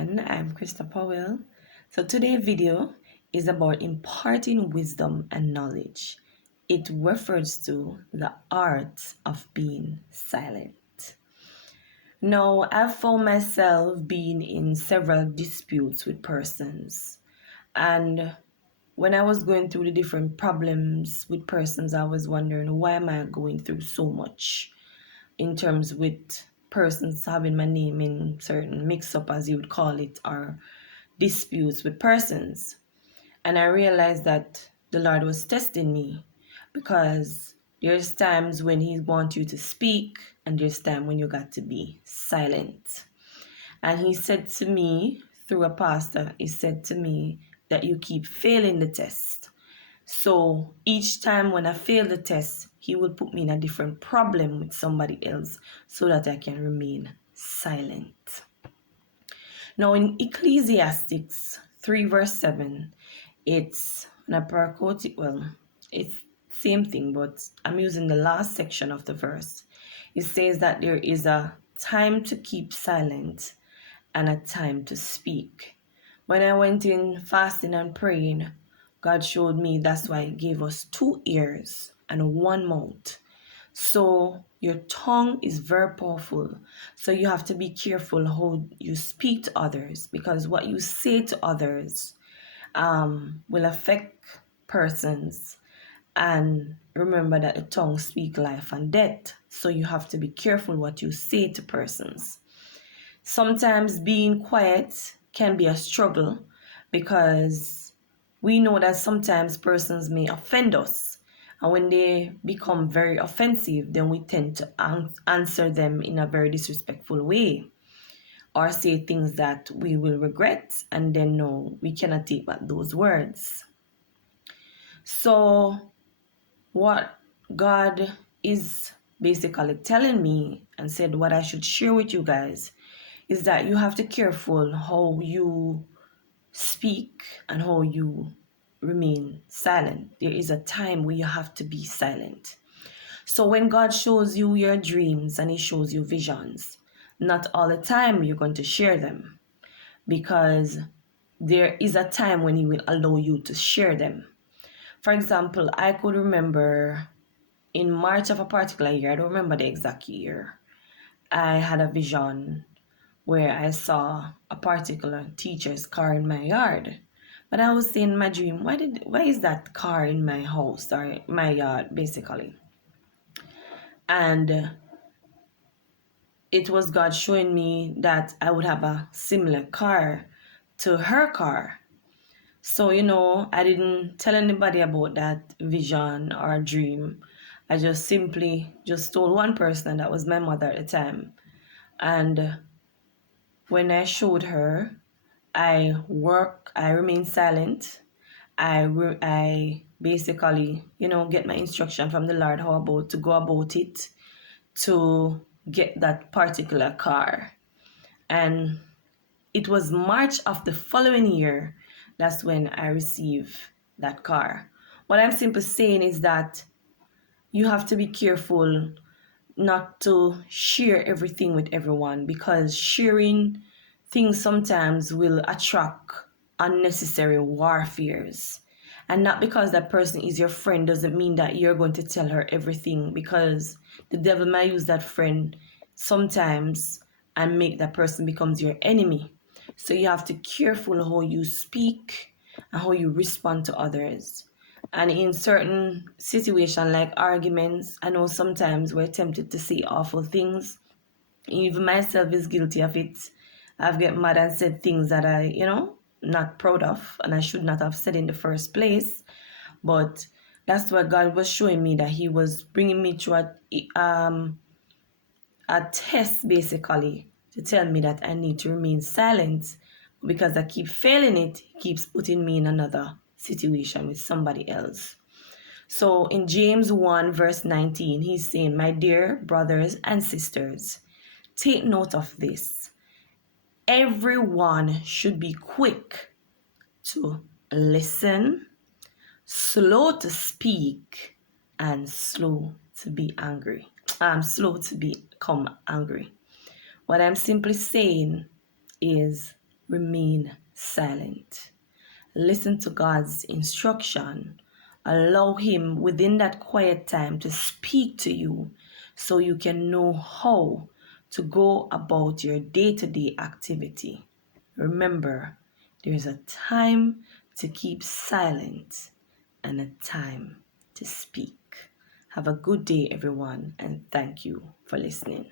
everyone, I'm Krista Powell. So today's video is about imparting wisdom and knowledge. It refers to the art of being silent. Now, I've found myself being in several disputes with persons, and when I was going through the different problems with persons, I was wondering, why am I going through so much in terms with persons having my name in certain mix up, as you would call it, or disputes with persons. And I realized that the Lord was testing me, because there's times when He wants you to speak, and there's time when you got to be silent. And He said to me, through a pastor, He said to me that you keep failing the test. So each time when I fail the test, He will put me in a different problem with somebody else so that I can remain silent. Now in Ecclesiastes 3 verse 7, it's an quote it, it's same thing, but I'm using the last section of the verse. It says that there is a time to keep silent and a time to speak. When I went in fasting and praying, God showed me that's why He gave us 2 ears and 1 mouth. So your tongue is very powerful. So you have to be careful how you speak to others, because what you say to others will affect persons. And remember that the tongue speaks life and death. So you have to be careful what you say to persons. Sometimes being quiet can be a struggle, because we know that sometimes persons may offend us. And when they become very offensive, then we tend to answer them in a very disrespectful way, or say things that we will regret, and then no, we cannot take back those words. So what God is basically telling me, and said what I should share with you guys, is that you have to be careful how you speak and how you remain silent. There is a time where you have to be silent. So when God shows you your dreams and He shows you visions, not all the time you're going to share them, because there is a time when He will allow you to share them. For example, I could remember in March of a particular year, I don't remember the exact year, I had a vision where I saw a particular teacher's car in my yard. But I was saying in my dream, why is that car in my house or my yard, basically? And it was God showing me that I would have a similar car to her car. So, I didn't tell anybody about that vision or dream. I just simply just told one person, and that was my mother at the time. And when I showed her, I remained silent. I basically, get my instruction from the Lord how about to go about it to get that particular car. And it was March of the following year, that's when I received that car. What I'm simply saying is that you have to be careful not to share everything with everyone, because sharing things sometimes will attract unnecessary warfares. And not because that person is your friend doesn't mean that you're going to tell her everything, because the devil might use that friend sometimes and make that person becomes your enemy. So you have to be careful how you speak and how you respond to others. And in certain situations like arguments, I know sometimes we're tempted to say awful things. Even myself is guilty of it. I've get mad and said things that I, not proud of, and I should not have said in the first place. But that's what God was showing me, that He was bringing me through a test, basically, to tell me that I need to remain silent, because I keep failing it. He keeps putting me in another situation with somebody else. So in James 1 verse 19, he's saying, my dear brothers and sisters, take note of this. Everyone should be quick to listen, slow to speak, and slow to be angry. I'm slow to become angry. What I'm simply saying is, remain silent. Listen to God's instruction. Allow Him within that quiet time to speak to you so you can know how to go about your day to day activity. Remember, there's a time to keep silent and a time to speak. Have a good day, everyone, and thank you for listening.